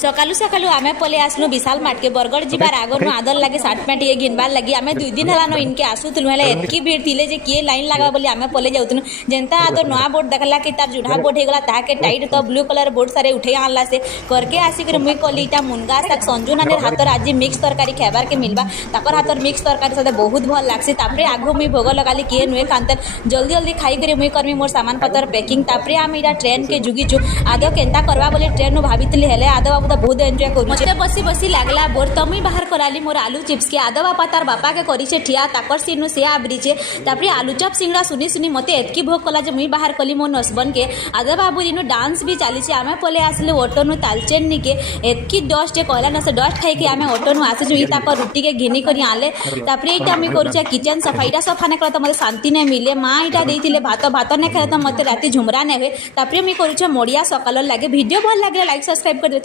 सकालू सकालू आमे पले आसलु विशाल मार्ट के बरगढ़ जीवार आगनु आदर लगे सार्ट पैंट ये घिनबार लगी आमे 2 दिन हलानो इनके आसुतलु हेले एतकी भीड़ थिले जे किए लाइन लगा बोली आमे पले जाउतनु जेंता आदर नवा बोर्ड देखला कि तार जुढ़ा बोर्ड हेगला ताके टाइट तो ब्लू कलर बोर्ड सारे उठे आनला से करके आसी कर मुई कलीटा मुनगा साग संजू नानेर हातर आज मिक्स तरकारी खेबार के मिलबा ताकर हातर मिक्स तरकारी साथे बहुत भल लागसी तापरे आगु मुई भोग लगाली किए नुए कांतर जल्दी जल्दी खाई करे मुई करमी मोर सामान पतर पैकिंग तापरे आमे इरा ट्रेन के जुगीचु आदो केंता करबा बोले ट्रेन नु भाबितली हेले आदो बाबू तो बहुत एन्जॉय करू मते बसी बसी लागला बोर तमुई बाहर कराली मोर आलू चिप्स के आदो बापा तार बापा के करिछे ठिया ताकर सिनु से आबरिछे तापरे आलू चप सिंगड़ा सुनी सुनी मते एतकी भोग कला जे मुई बाहर कली मोर नसबन के आदो बाबू इनु डांस भी चालीछे आमे पले आसले ऑटो नु तालचेन निके एतकी डस्ट कहला न से डस्ट खाई के आमे ऑटो नु आसे जुई तापर रोटी के घिनी करी आले तापरे इटा मी करूछे किचन सफाईटा सफा ने करत मते शांति ने मिले मां इटा देथिले भात ने खाए त मते राती झुमरा ने हुए तापरे मी करूछे मोडिया सकाल लागे वीडियो भल लागे लाइक सब्सक्राइब कर दे।